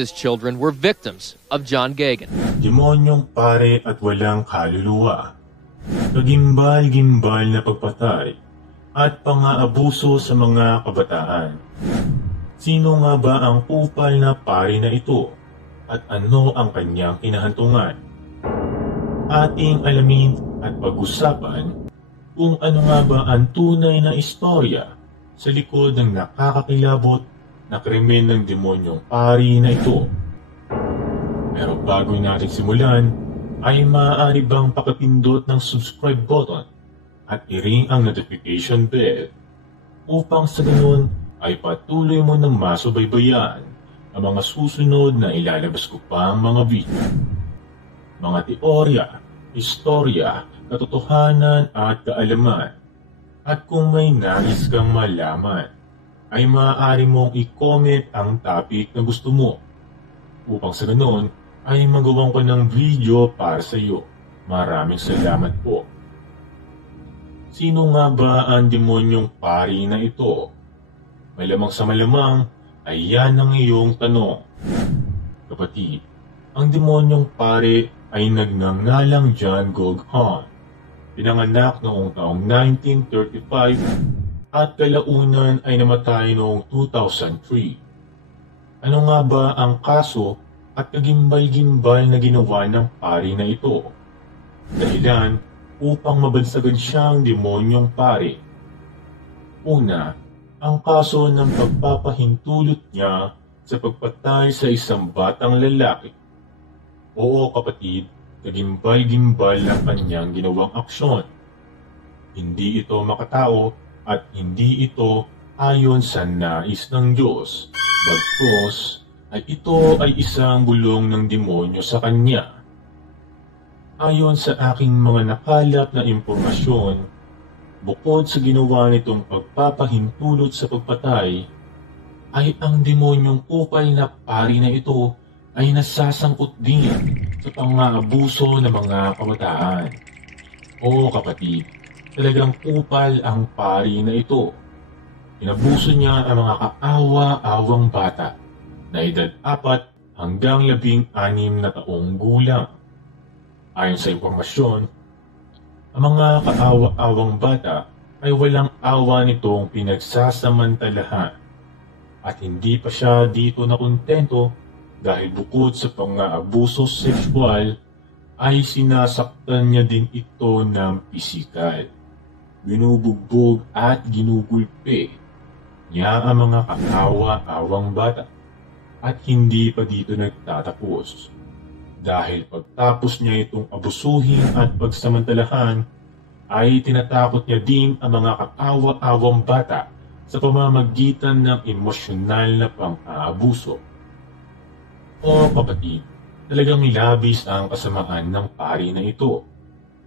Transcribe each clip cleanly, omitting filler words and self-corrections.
Bautista's children were victims of John Geoghegan. Demonyong pare at walang kaluluwa, kagimbal-gimbal na pagpatay at pang-aabuso sa mga kabataan. Sino nga ba ang kupal na pare na ito at ano ang kanyang kinahantungan? Ating alamin at pag-usapan kung ano nga ba ang tunay na istorya sa likod ng nakakakilabot na krimen ng demonyong pari na ito. Pero bago natin simulan, ay maaari bang pakipindot ng subscribe button at i-ring ang notification bell upang sa ganun ay patuloy mo nang masubaybayan ang mga susunod na ilalabas ko pang mga video. Mga teorya, istorya, katotohanan at kaalaman. At kung may nais kang malaman, ay maaari mong i-comment ang topic na gusto mo upang sa ganoon ay magawan ko ng video para sa iyo. Maraming salamat po. Sino nga ba ang demonyong pari na ito? Malamang sa malamang ay yan ang iyong tanong. Kapatid, ang demonyong pari ay nagngangalang John Geoghegan. Pinanganak noong taong 1935 at kalaunan ay namatay noong 2003. Ano nga ba ang kaso at kagimbal-gimbal na ginawa ng pari na ito? Dahilan upang mabansagan siyang demonyong pari. Una, ang kaso ng pagpapahintulot niya sa pagpatay sa isang batang lalaki. Oo kapatid, kagimbal-gimbal ang kanyang ginawang aksyon. Hindi ito makatao at hindi ito ayon sa nais ng Diyos. Bagkus ay ito ay isang bulong ng demonyo sa kanya. Ayon sa aking mga nakalap na impormasyon, bukod sa ginawa nitong pagpapahintulot sa pagpatay, ay ang demonyong kupal na pari na ito ay nasasangkot din sa pang-aabuso ng mga kabataan. Oo kapatid, talagang kupal ang pari na ito. Inabuso niya ang mga kaawa-awang bata na edad 4 hanggang 16 na taong gulang. Ayon sa impormasyon, ang mga kaawa-awang bata ay walang awa nitong pinagsasamantalahan at hindi pa siya dito nakontento dahil bukod sa pang-aabuso sexual ay sinasaktan niya din ito ng pisikal. Binubugbog at ginugulpe niya ang mga kaawa-awang bata at hindi pa dito nagtatapos. Dahil pagtapos niya itong abusuhin at pagsamantalahan, ay tinatakot niya din ang mga kaawa-awang bata sa pamamagitan ng emosyonal na pang-aabuso. O kapatid, talagang labis ang kasamaan ng pari na ito.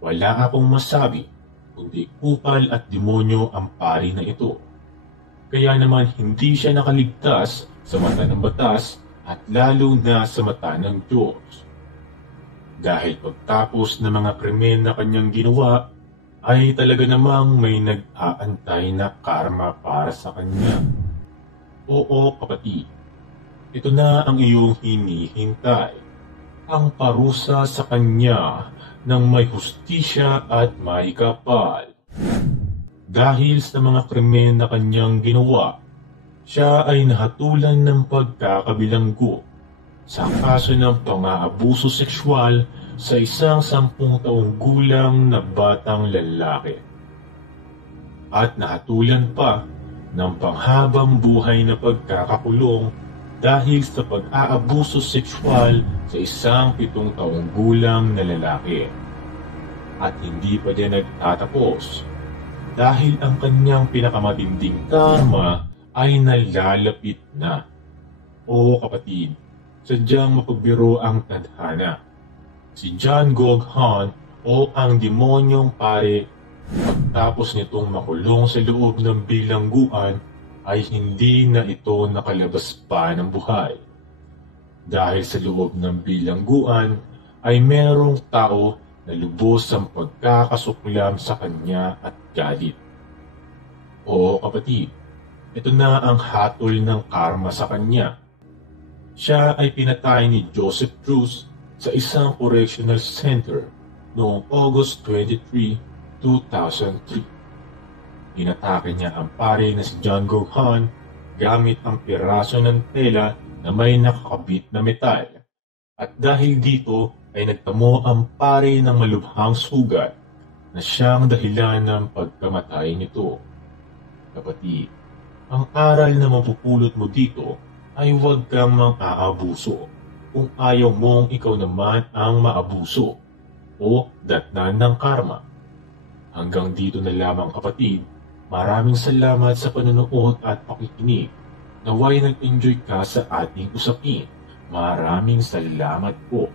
Wala akong masabi, kundi kupal at demonyo ang pari na ito. Kaya naman hindi siya nakaligtas sa mata ng batas at lalo na sa mata ng Diyos. Dahil pagtapos ng mga krimen na kanyang ginawa, ay talaga namang may nag-aantay na karma para sa kanya. Oo kapatid, ito na ang iyong hinihintay. Ang parusa sa kanya ng may hustisya at may kapal. Dahil sa mga krimen na kanyang ginawa, siya ay nahatulan ng pagkakabilanggo sa kaso ng pang-aabuso sexual sa isang 10 taong gulang na batang lalaki. At nahatulan pa ng panghabang buhay na pagkakakulong dahil sa pag-aabuso sexual sa isang 7 taong gulang na lalaki. At hindi pa din nagtatapos dahil ang kanyang pinakamatinding karma ay nalalapit na. Oo kapatid, sadyang mapagbiro ang tadhana. Si John Geoghegan o ang demonyong pare, pagtapos nitong makulong sa loob ng bilangguan, ay hindi na ito nakalabas pa ng buhay. Dahil sa loob ng bilangguan ay merong tao na lubos ang pagkakasuklam sa kanya at galit. Oo kapatid, ito na ang hatol ng karma sa kanya. Siya ay pinatay ni Joseph Cruz sa isang correctional center noong August 23, 2003. Inatake niya ang pare na si John Gohan gamit ang piraso ng tela na may nakakabit na metal. At dahil dito ay nagtamo ang pare ng malubhang sugat na siyang dahilan ng pagkamatay nito. Kapatid, ang aral na mapupulot mo dito ay huwag kang mang-aabuso kung ayaw mong ikaw naman ang maabuso o datnan ng karma. Hanggang dito na lamang kapatid, maraming salamat sa panonood at pakikinig. Naway nag-enjoy ka sa ating usapin. Maraming salamat po.